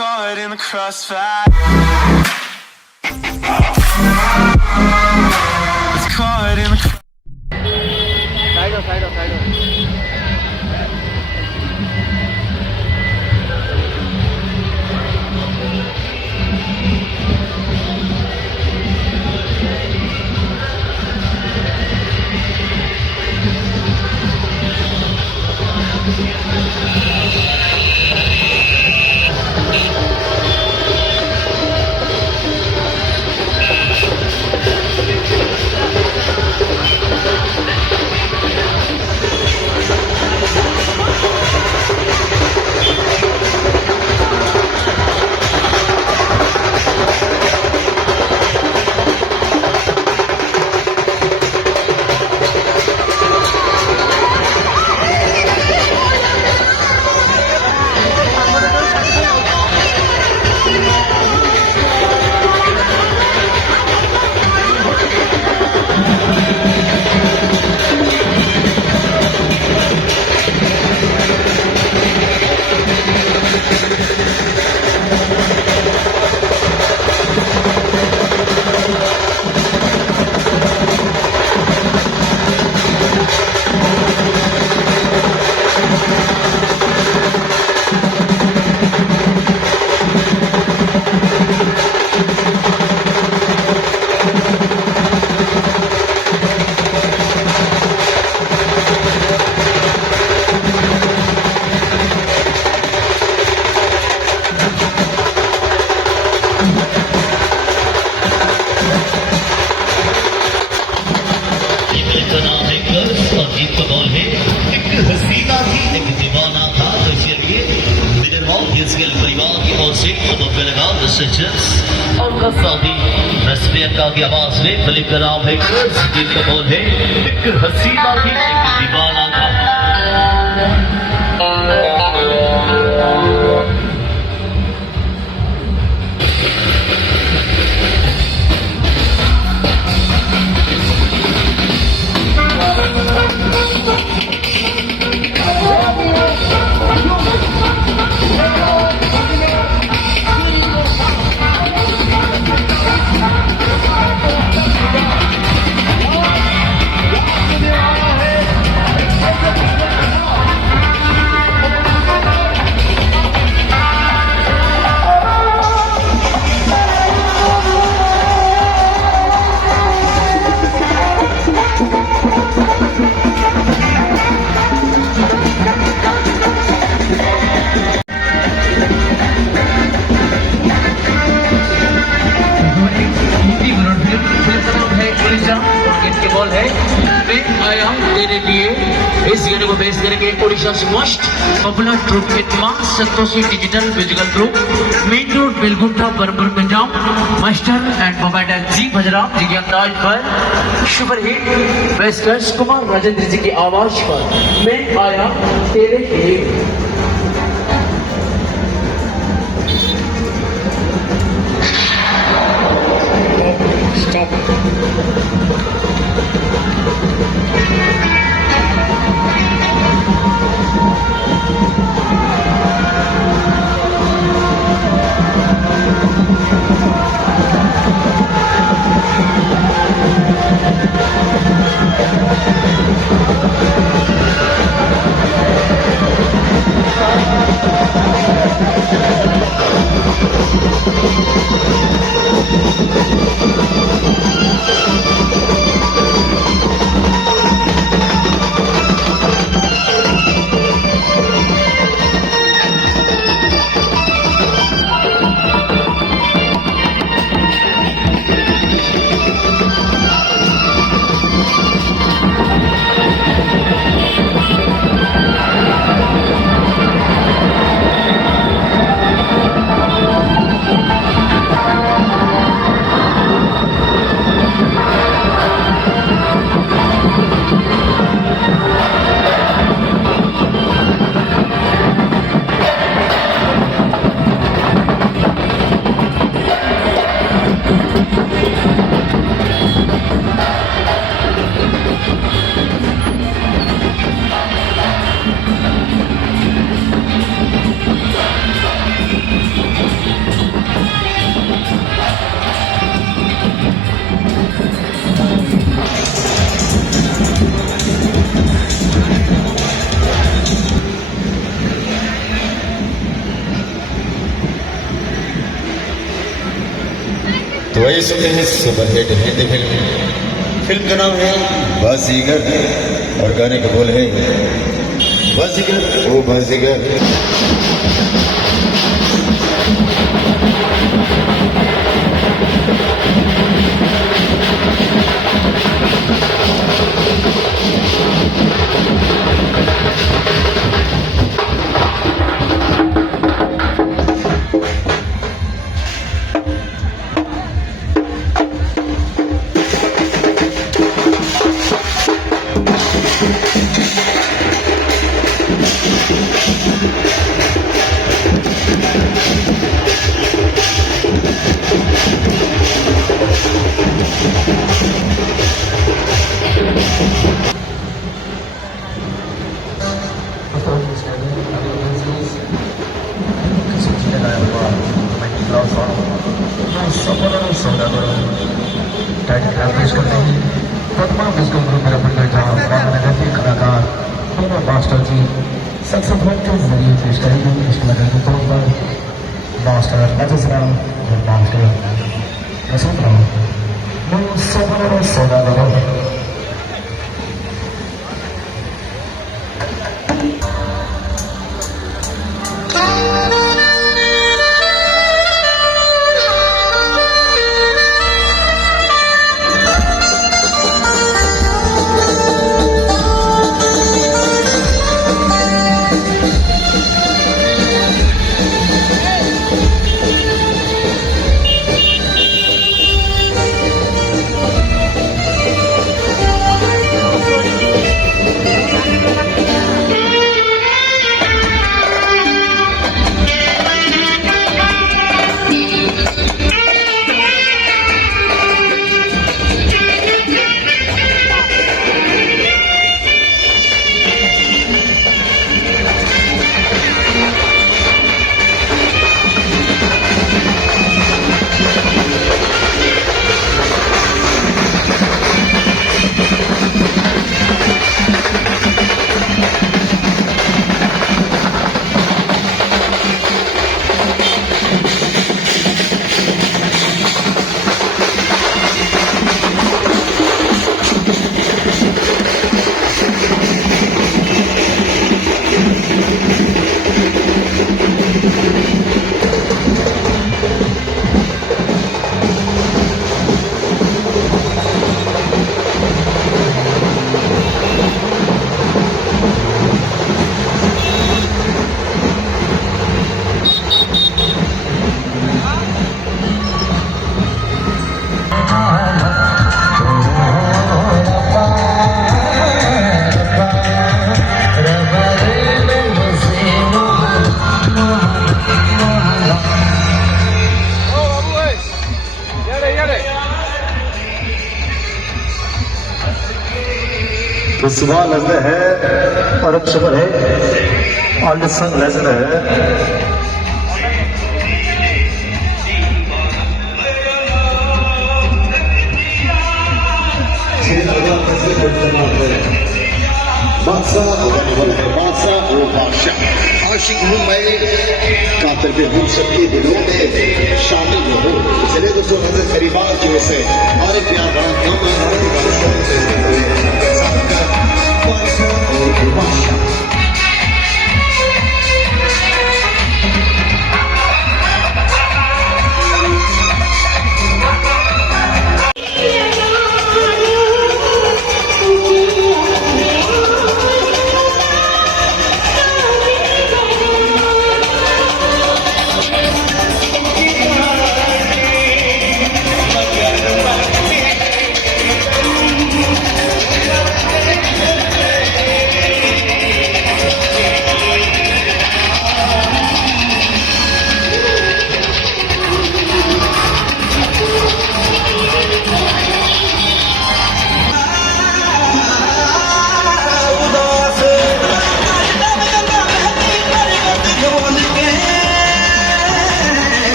caught in the crossfire. It's caught in the की आवाज में फिल्म का नाम है जिनका बोल है एक हसीना थी एक दीवाना था। इस गाने को बेस करेंगे ओडिशा मोस्ट पॉपुलर ट्रूप इतमा Santoshi digital musical group main road Belguntha बरबर Punjab master and mobile ji Bhajram ji के अंदाज पर सुपर हिट बेस्टर्स कुमार राजेंद्र जी की आवाज पर मैं आया तेरे लिए। तो वही सुनते हैं सुपरहिट हिंदी फिल्म का नाम है बाजीगर और गाने का बोल है बाजीगर ओ बाजीगर। मास्टर जी सक्सेसफुल के जरिए पेश करेंगे इसके लगे के तौर पर मास्टर नजराम और मास्टर वसंतराम सबर सौदागर। सुबह लजद है और शबर है और लिसन लजद है। आशिक हूँ मैं कातर पे हूँ सबके दिलों में शामिल हो। चले दोस्तों नजर करीबा जो से और प्यार बड़ा कम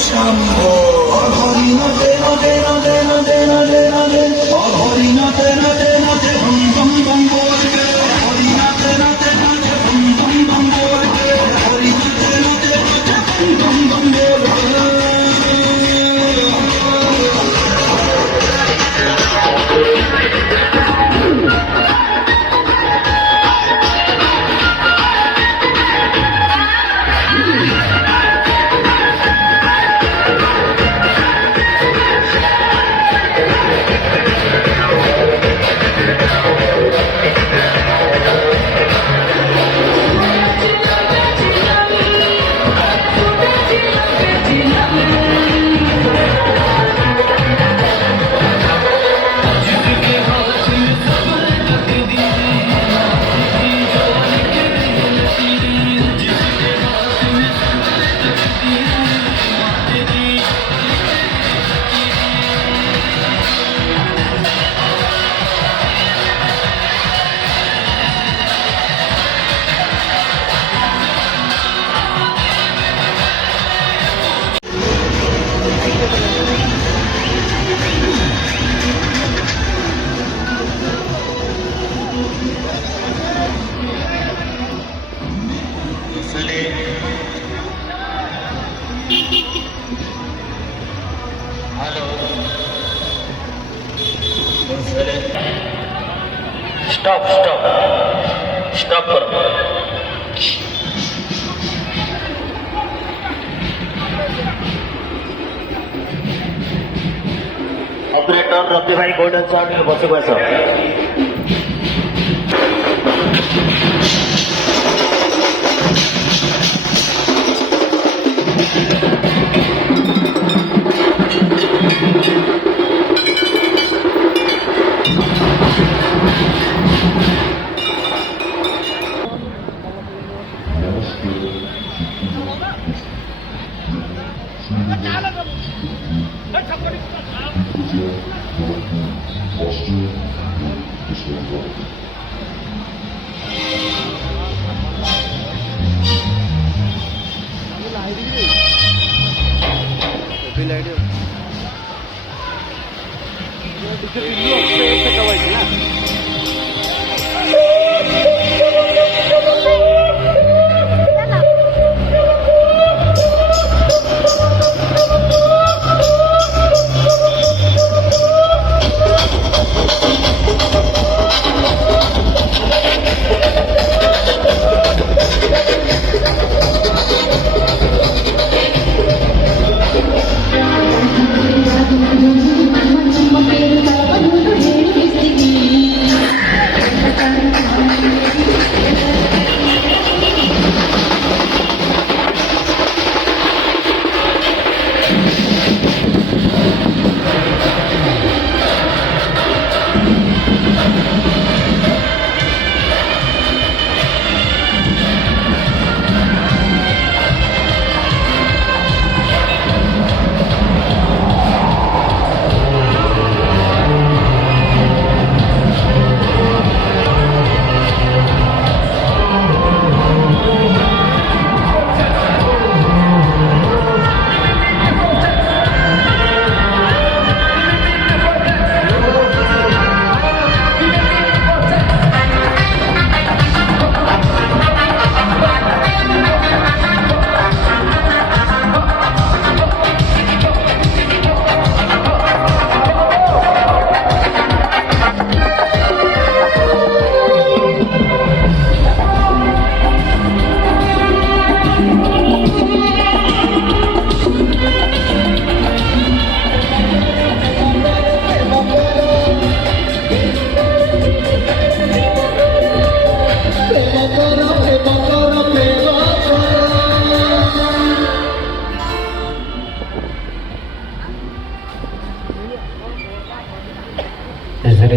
Shambho, Hori no de no de no de no de no de no de, Hori no de no de no de, bum bum bum bolke, Hori no de no de no de, bum bum bum bolke, Hori no de no de no de, bum bum bum bolke. Stop करो operator Rafi भाई golden shot बस को आस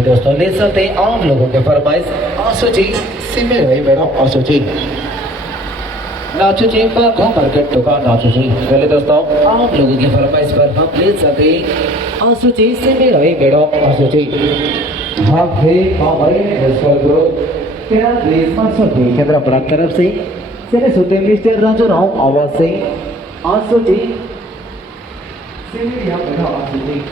दोस्तों ले सकते हैं आप लोगों के फरमाइश आंसू जी सिमे रही मैडम आंसू जी नाचू जी पर घूमर के टुका नाचू जी पहले दोस्तों आप लोगों की फरमाइश पर हम ले सकते हैं आंसू जी सिमे रही मैडम आंसू जी हाँ भाई हमारे नेशनल ग्रुप तेरा क्रिसमस के केंद्र प्राप्त तरफ से तेरे सुते मिस्टर राजू राव आवाज से आंसू जी सिमे रही मैडम आंसू जी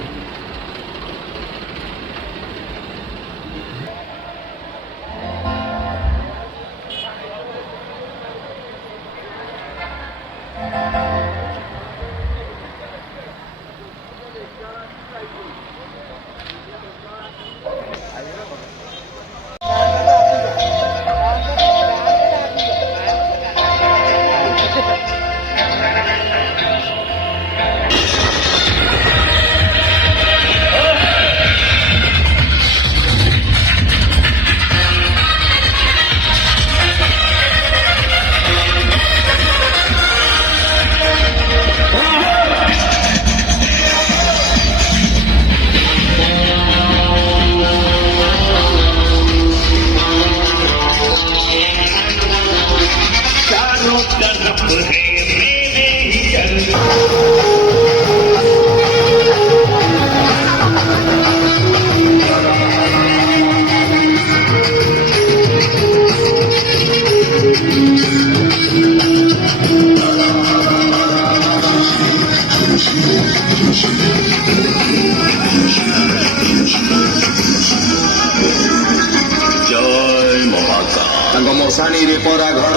ମଶାଣିରେ ପରା ଘର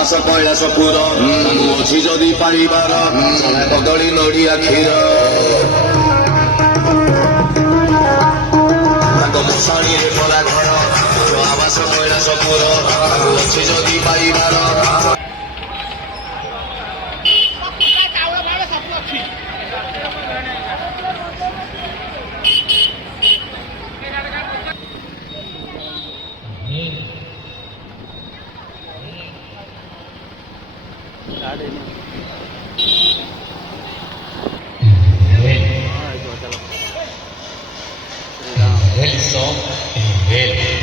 ଆବାସ କୈଳାସପୁର ତାଙ୍କୁ ଅଛି ଯଦି ପାରିବାର ଚଣା କଦଳୀ ନଡ଼ିଆ କ୍ଷୀର ତାଙ୍କ ମଶାଣିରେ ପରା ଘର ଆବାସ କୈଳାସପୁର ତାଙ୍କୁ ଅଛି ଯଦି ପାରିବାର Well, so well.